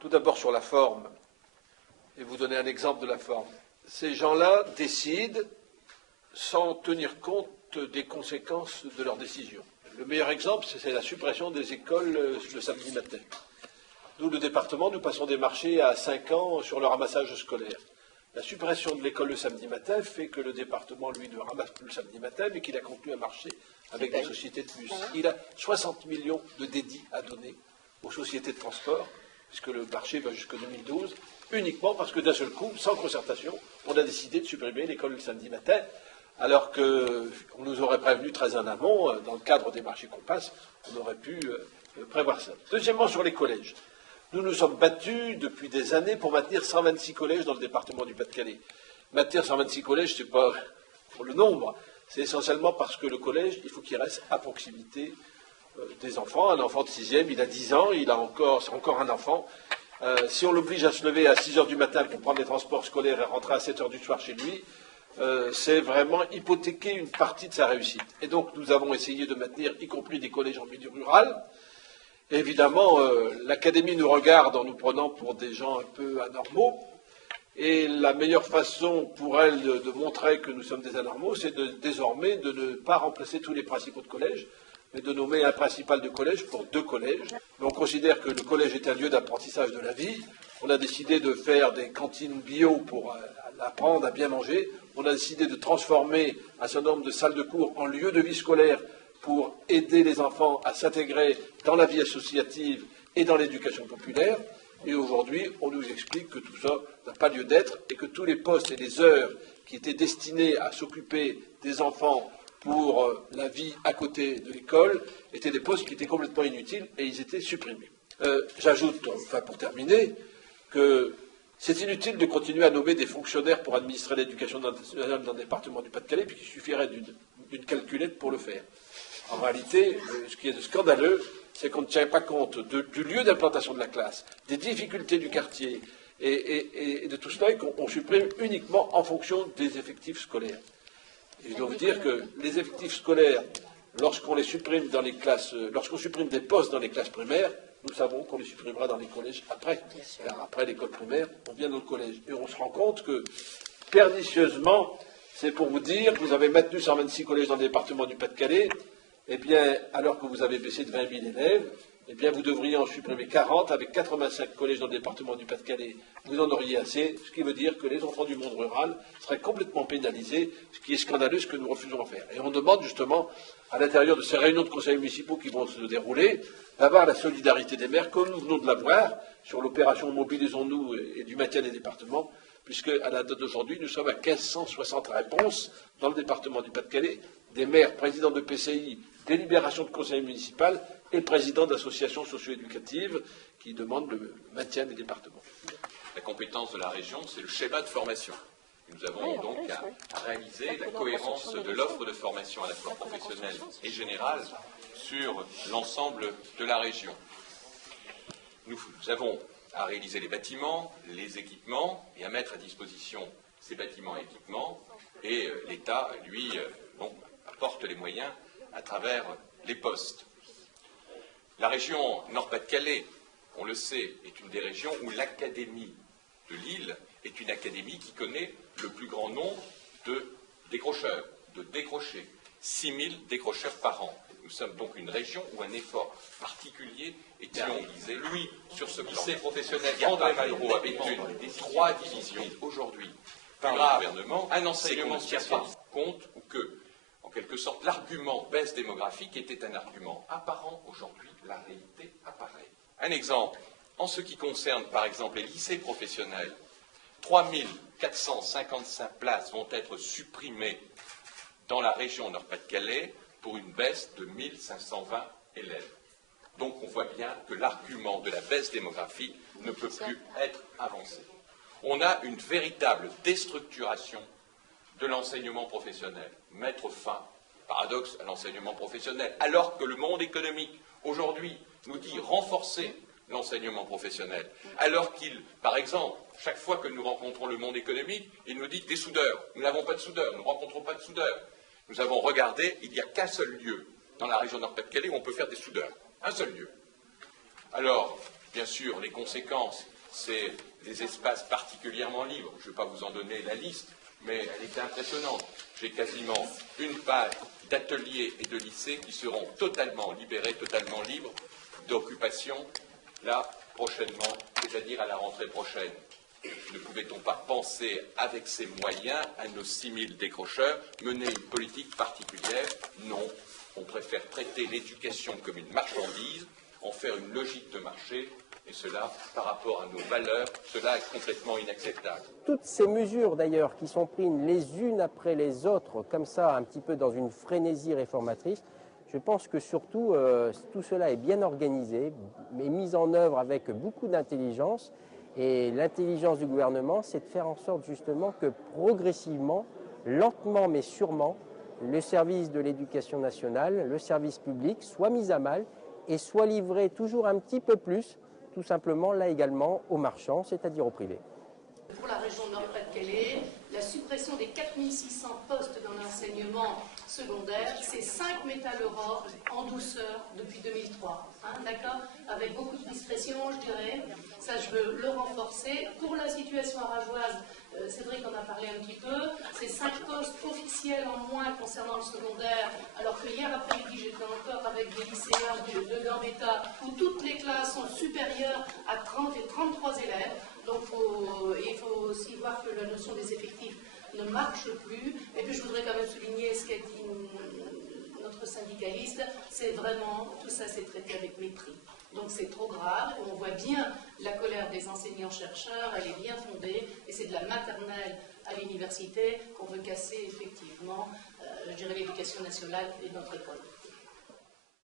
Tout d'abord sur la forme, et vous donner un exemple de la forme. Ces gens-là décident sans tenir compte des conséquences de leurs décisions. Le meilleur exemple, c'est la suppression des écoles le samedi matin. Nous, le département, nous passons des marchés à 5 ans sur le ramassage scolaire. La suppression de l'école le samedi matin fait que le département, lui, ne ramasse plus le samedi matin, mais qu'il a conclu un marché avec des sociétés de bus. Il a 60 millions de dédits à donner aux sociétés de transport, puisque le marché va jusqu'en 2012, uniquement parce que d'un seul coup, sans concertation, on a décidé de supprimer l'école le samedi matin, alors qu'on nous aurait prévenu très en amont, dans le cadre des marchés qu'on passe, on aurait pu prévoir ça. Deuxièmement, sur les collèges. Nous nous sommes battus depuis des années pour maintenir 126 collèges dans le département du Pas-de-Calais. Maintenir 126 collèges, ce n'est pas pour le nombre, c'est essentiellement parce que le collège, il faut qu'il reste à proximité des enfants. Un enfant de 6e, il a 10 ans, c'est encore un enfant. Si on l'oblige à se lever à 6 heures du matin pour prendre les transports scolaires et rentrer à 7 heures du soir chez lui, c'est vraiment hypothéquer une partie de sa réussite. Et donc nous avons essayé de maintenir, y compris des collèges en milieu rural. Et évidemment, l'académie nous regarde en nous prenant pour des gens un peu anormaux. Et la meilleure façon pour elle de montrer que nous sommes des anormaux, c'est désormais de ne pas remplacer tous les principaux de collège, mais de nommer un principal de collège pour 2 collèges. Mais on considère que le collège est un lieu d'apprentissage de la vie. On a décidé de faire des cantines bio pour apprendre à bien manger. On a décidé de transformer un certain nombre de salles de cours en lieux de vie scolaire pour aider les enfants à s'intégrer dans la vie associative et dans l'éducation populaire. Et aujourd'hui, on nous explique que tout ça n'a pas lieu d'être et que tous les postes et les heures qui étaient destinés à s'occuper des enfants pour la vie à côté de l'école étaient des postes qui étaient complètement inutiles et ils étaient supprimés. J'ajoute, enfin pour terminer, que c'est inutile de continuer à nommer des fonctionnaires pour administrer l'éducation nationale dans le département du Pas-de-Calais, puisqu'il suffirait d'une calculette pour le faire. En réalité, ce qui est scandaleux, c'est qu'on ne tient pas compte du lieu d'implantation de la classe, des difficultés du quartier et de tout cela, et qu'on supprime uniquement en fonction des effectifs scolaires. Et je dois vous dire que les effectifs scolaires, lorsqu'on les supprime dans les classes, lorsqu'on supprime des postes dans les classes primaires, nous savons qu'on les supprimera dans les collèges après. Car après l'école primaire, on vient dans le collège. Et on se rend compte que, pernicieusement, c'est pour vous dire que vous avez maintenu 126 collèges dans le département du Pas-de-Calais, eh bien, alors que vous avez baissé de 20 000 élèves, eh bien, vous devriez en supprimer 40 avec 85 collèges dans le département du Pas-de-Calais. Vous en auriez assez, ce qui veut dire que les enfants du monde rural seraient complètement pénalisés, ce qui est scandaleux, ce que nous refusons de faire. Et on demande justement, à l'intérieur de ces réunions de conseils municipaux qui vont se dérouler, d'avoir la solidarité des maires, comme nous venons de l'avoir, sur l'opération Mobilisons-nous et du maintien des départements, puisque à la date d'aujourd'hui, nous sommes à 1560 réponses dans le département du Pas-de-Calais, des maires, présidents de PCI, délibérations de conseil municipal et présidents d'associations socio-éducatives qui demandent le maintien des départements. La compétence de la région, c'est le schéma de formation. Nous avons donc à réaliser la cohérence de l'offre de formation à la fois professionnelle et générale sur l'ensemble de la région. Nous avons à réaliser les bâtiments, les équipements et à mettre à disposition ces bâtiments et équipements. Et l'État, lui, apporte les moyens à travers les postes. La région Nord-Pas-de-Calais, on le sait, est une des régions où l'Académie de Lille est une académie qui connaît le plus grand nombre de décrocheurs, de décrochés, 6 000 décrocheurs par an. Nous sommes donc une région où un effort particulier est réalisé. Lui, sur ce lycée professionnel, André Malraux avait eu 3 divisions aujourd'hui par le gouvernement, un enseignement spécialiste compte ou que, en quelque sorte, l'argument baisse démographique était un argument apparent. Aujourd'hui, la réalité apparaît. Un exemple, en ce qui concerne, par exemple, les lycées professionnels, 3 455 places vont être supprimées dans la région Nord-Pas-de-Calais pour une baisse de 1 520 élèves. Donc on voit bien que l'argument de la baisse démographique ne peut plus être avancé. On a une véritable déstructuration de l'enseignement professionnel. Mettre fin, paradoxe, à l'enseignement professionnel, alors que le monde économique, aujourd'hui, nous dit renforcer l'enseignement professionnel. Alors qu'il, par exemple, chaque fois que nous rencontrons le monde économique, il nous dit des soudeurs. Nous n'avons pas de soudeurs, nous ne rencontrons pas de soudeurs. Nous avons regardé, il n'y a qu'un seul lieu dans la région Nord-Pas-de-Calais où on peut faire des soudeurs. Un seul lieu. Alors, bien sûr, les conséquences, c'est des espaces particulièrement libres. Je ne vais pas vous en donner la liste, mais elle était impressionnante. J'ai quasiment une page d'ateliers et de lycées qui seront totalement libérés, totalement libres d'occupation, là, prochainement, c'est-à-dire à la rentrée prochaine. Ne pouvait-on pas penser, avec ces moyens, à nos 6000 décrocheurs, mener une politique particulière? Non. On préfère traiter l'éducation comme une marchandise, en faire une logique de marché, et cela, par rapport à nos valeurs, cela est complètement inacceptable. Toutes ces mesures, d'ailleurs, qui sont prises les unes après les autres, comme ça, un petit peu dans une frénésie réformatrice, je pense que surtout, tout cela est bien organisé, mais mis en œuvre avec beaucoup d'intelligence. Et l'intelligence du gouvernement, c'est de faire en sorte justement que progressivement, lentement mais sûrement, le service de l'éducation nationale, le service public, soit mis à mal et soit livré toujours un petit peu plus, tout simplement là également aux marchands, c'est-à-dire au privé. Pour la région Nord-Pas-de-Calais, la suppression des 4600 postes dans l'enseignement secondaire, c'est 5 métallurgs en douceur depuis 2003. D'accord? Avec beaucoup de discrétion, je dirais. Ça, je veux le renforcer. Pour la situation arageoise, c'est vrai qu'on a parlé un petit peu. C'est 5 postes officiels en moins concernant le secondaire, alors que hier après-midi, j'étais encore avec des lycéens de Gambetta, où toutes les classes sont supérieures à 30 et 33 élèves. Donc il faut aussi voir que la notion des effectifs ne marche plus. Et puis je voudrais quand même souligner ce qu'a dit notre syndicaliste, c'est vraiment, tout ça c'est traité avec mépris. Donc c'est trop grave, on voit bien la colère des enseignants-chercheurs, elle est bien fondée, et c'est de la maternelle à l'université qu'on veut casser effectivement, je dirais, l'éducation nationale et notre école.